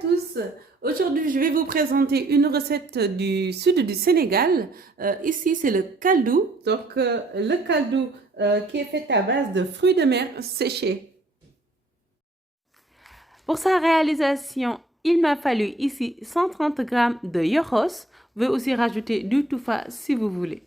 tous, aujourd'hui je vais vous présenter une recette du sud du Sénégal. Ici c'est le kaldou, donc le kaldou qui est fait à base de fruits de mer séchés. Pour sa réalisation, il m'a fallu ici 130 g de yoros. Vous pouvez aussi rajouter du toufa si vous voulez.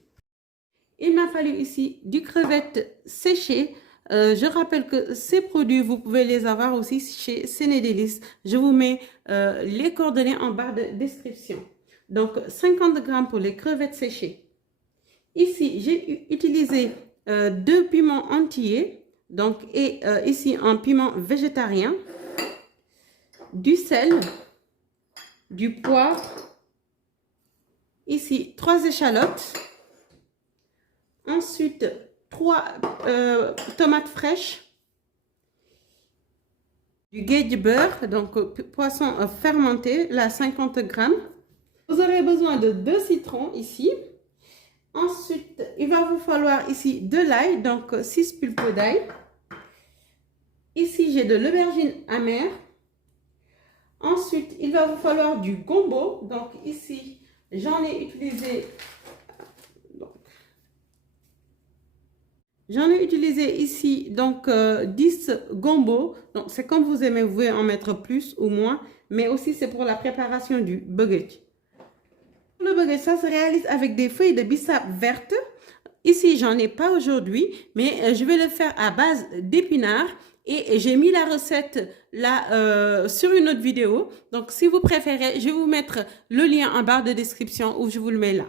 Il m'a fallu ici du crevette séchée. Je rappelle que ces produits, vous pouvez les avoir aussi chez Sénédélice. Je vous mets les coordonnées en barre de description. Donc, 50 g pour les crevettes séchées. Ici, j'ai utilisé 2 piments entiers. Donc, et ici, un piment végétarien. Du sel. Du poivre. Ici, 3 échalotes. Ensuite, 3 tomates fraîches, du gage beurre, donc poisson fermenté, là 50 g. Vous aurez besoin de 2 citrons ici. Ensuite, il va vous falloir ici de l'ail, donc 6 pulpes d'ail. Ici, j'ai de l'aubergine amère. Ensuite, il va vous falloir du gombo. Donc ici, j'en ai utilisé... J'en ai utilisé ici donc 10 gombo. Donc c'est comme vous aimez, vous pouvez en mettre plus ou moins. Mais aussi c'est pour la préparation du buguet. Le buguet, ça se réalise avec des feuilles de bissap vertes. Ici j'en ai pas aujourd'hui, mais je vais le faire à base d'épinards. Et j'ai mis la recette là sur une autre vidéo. Donc si vous préférez, je vais vous mettre le lien en barre de description ou je vous le mets là.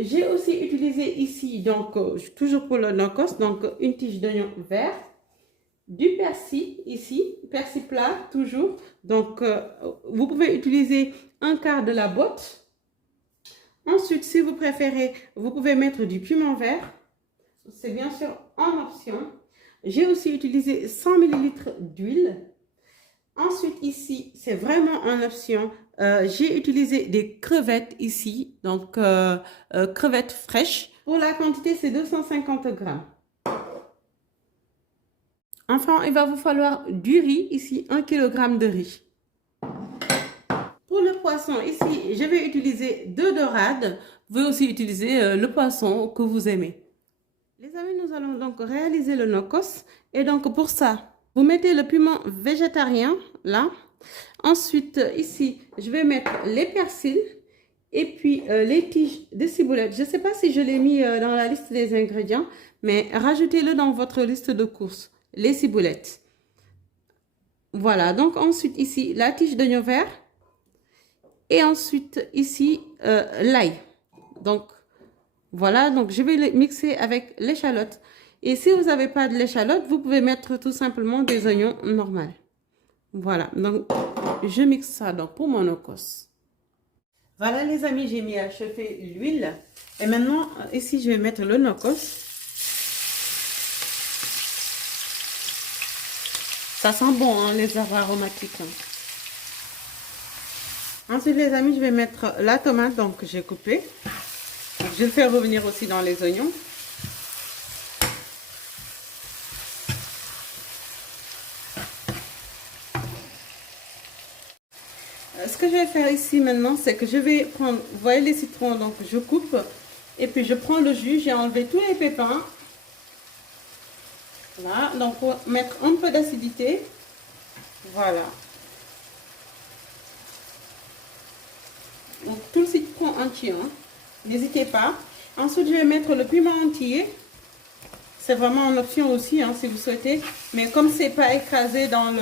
J'ai aussi utilisé ici, donc toujours pour le nokos, donc une tige d'oignon vert, du persil ici, persil plat toujours. Donc vous pouvez utiliser un quart de la botte. Ensuite, si vous préférez, vous pouvez mettre du piment vert. C'est bien sûr en option. J'ai aussi utilisé 100 ml d'huile. Ensuite ici, c'est vraiment en option. J'ai utilisé des crevettes ici, donc crevettes fraîches. Pour la quantité, c'est 250 g. Enfin, il va vous falloir du riz, ici 1 kg de riz. Pour le poisson, ici, je vais utiliser 2 dorades. Vous pouvez aussi utiliser le poisson que vous aimez. Les amis, nous allons donc réaliser le nokos. Et donc pour ça, vous mettez le piment végétarien là. Ensuite, ici, je vais mettre les persils et puis les tiges de ciboulette. Je ne sais pas si je l'ai mis dans la liste des ingrédients, mais rajoutez-le dans votre liste de courses, les ciboulettes. Voilà, donc ensuite ici, la tige d'oignon vert et ensuite ici, l'ail. Donc, voilà, donc je vais les mixer avec l'échalote. Et si vous n'avez pas de l'échalote, vous pouvez mettre tout simplement des oignons normaux. Voilà, donc je mixe ça donc pour mon nokos. Voilà les amis, j'ai mis à chauffer l'huile. Et maintenant, ici, je vais mettre le nokos. Ça sent bon, hein, les aromatiques. Ensuite, les amis, je vais mettre la tomate donc que j'ai coupée. Donc, je vais le faire revenir aussi dans les oignons. Ce que je vais faire ici maintenant, c'est que je vais prendre, vous voyez les citrons, donc je coupe et puis je prends le jus, j'ai enlevé tous les pépins. Voilà, donc pour mettre un peu d'acidité, voilà. Donc tout le citron entier, hein. N'hésitez pas. Ensuite, je vais mettre le piment entier. C'est vraiment en option aussi, hein, si vous souhaitez. Mais comme c'est pas écrasé dans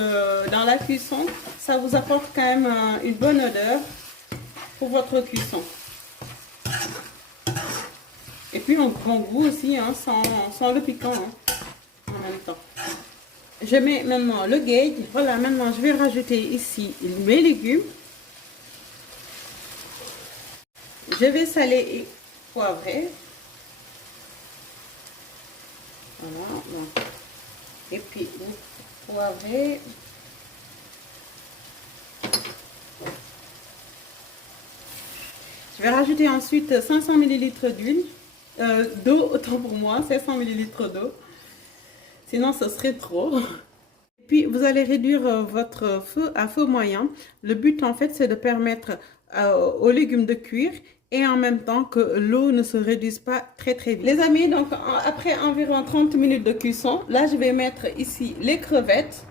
la cuisson, ça vous apporte quand même une bonne odeur pour votre cuisson. Et puis un bon goût aussi, hein, sans le piquant, hein, en même temps. Je mets maintenant le gage. Voilà, maintenant je vais rajouter ici mes légumes. Je vais saler et poivrer. Voilà, et puis vous poivrez. Je vais rajouter ensuite 500 ml d'huile, d'eau, autant pour moi, 500 ml d'eau. Sinon, ce serait trop. Puis, vous allez réduire votre feu à feu moyen. Le but, en fait, c'est de permettre aux légumes de cuire et en même temps que l'eau ne se réduise pas très vite. Les amis, donc après environ 30 minutes de cuisson, là, je vais mettre ici les crevettes.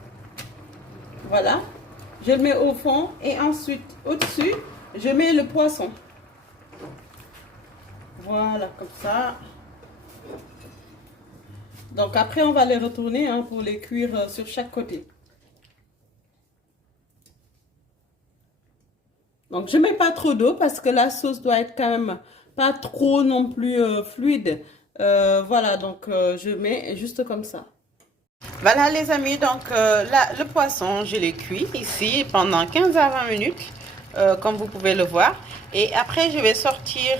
Voilà. Je le mets au fond et ensuite, au-dessus, je mets le poisson. Voilà, comme ça. Donc après, on va les retourner hein, pour les cuire sur chaque côté. Donc je ne mets pas trop d'eau parce que la sauce doit être quand même pas trop non plus fluide. Voilà, donc je mets juste comme ça. Voilà les amis, donc là, le poisson, je l'ai cuit ici pendant 15 à 20 minutes, comme vous pouvez le voir. Et après, je vais sortir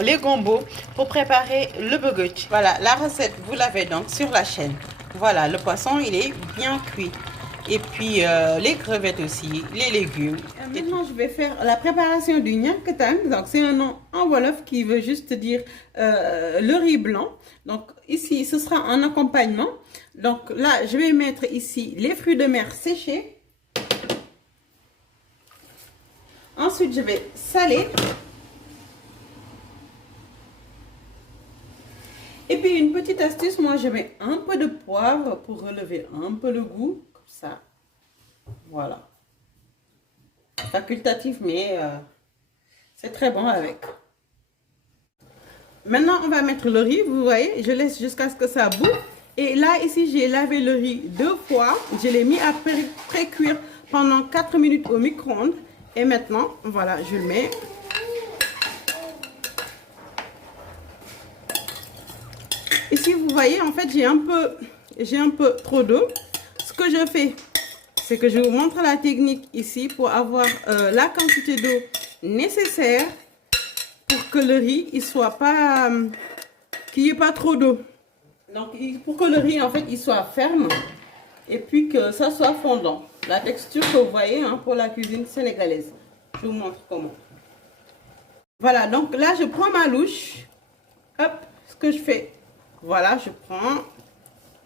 les gombos pour préparer le bogoch. Voilà, la recette, vous l'avez donc sur la chaîne. Voilà, le poisson, il est bien cuit. Et puis, les crevettes aussi, les légumes. Maintenant, je vais faire la préparation du ñànkatang. Donc, c'est un nom en wolof qui veut juste dire le riz blanc. Donc, ici, ce sera un accompagnement. Donc, là, je vais mettre ici les fruits de mer séchés. Ensuite, je vais saler. Et puis, une petite astuce, moi, je mets un peu de poivre pour relever un peu le goût. Comme ça. Voilà. Facultatif, mais c'est très bon avec. Maintenant, on va mettre le riz. Vous voyez, je laisse jusqu'à ce que ça bouffe. Et là, ici, j'ai lavé le riz 2 fois. Je l'ai mis à pré-cuire pendant 4 minutes au micro-ondes. Et maintenant, voilà, je le mets. Ici, vous voyez, en fait, j'ai un peu trop d'eau. Ce que je fais, c'est que je vous montre la technique ici pour avoir la quantité d'eau nécessaire pour que le riz, il soit pas, qu'il n'y ait pas trop d'eau. Donc, pour que le riz, en fait, il soit ferme et puis que ça soit fondant. La texture que vous voyez hein, pour la cuisine sénégalaise. Je vous montre comment. Voilà, donc là, je prends ma louche. Hop, ce que je fais. Voilà, je prends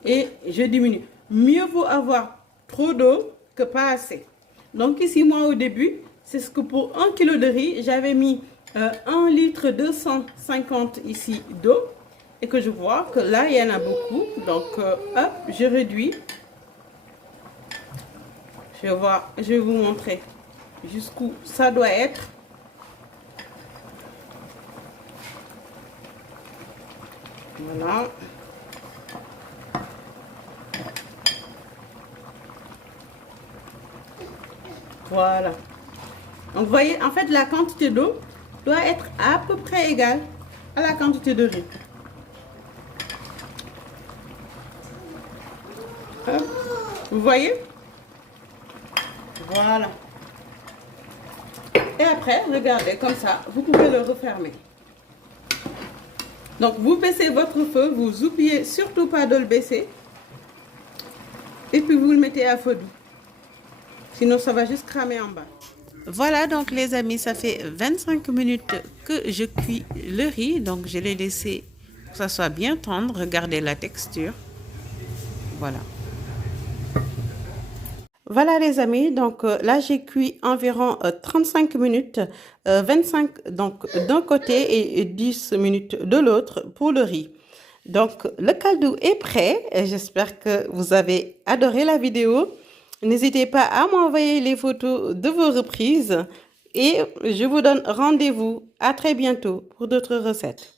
et je diminue. Mieux vaut avoir trop d'eau que pas assez. Donc ici, moi, au début, c'est ce que pour 1 kg de riz, j'avais mis 1 litre 250 ici d'eau. Et que je vois que là, il y en a beaucoup. Donc, hop, je réduis. Je vais vous montrer jusqu'où ça doit être. Voilà. Voilà. Donc, vous voyez, en fait, la quantité d'eau doit être à peu près égale à la quantité de riz. Hop. Vous voyez? Voilà. Et après, regardez, comme ça, vous pouvez le refermer. Donc, vous baissez votre feu, vous n'oubliez surtout pas de le baisser. Et puis, vous le mettez à feu doux. Sinon, ça va juste cramer en bas. Voilà, donc les amis, ça fait 25 minutes que je cuis le riz. Donc, je l'ai laissé pour que ça soit bien tendre. Regardez la texture. Voilà. Voilà les amis, donc là j'ai cuit environ 35 minutes, 25 donc d'un côté et 10 minutes de l'autre pour le riz. Donc le kaldu est prêt, j'espère que vous avez adoré la vidéo. N'hésitez pas à m'envoyer les photos de vos reprises et je vous donne rendez-vous à très bientôt pour d'autres recettes.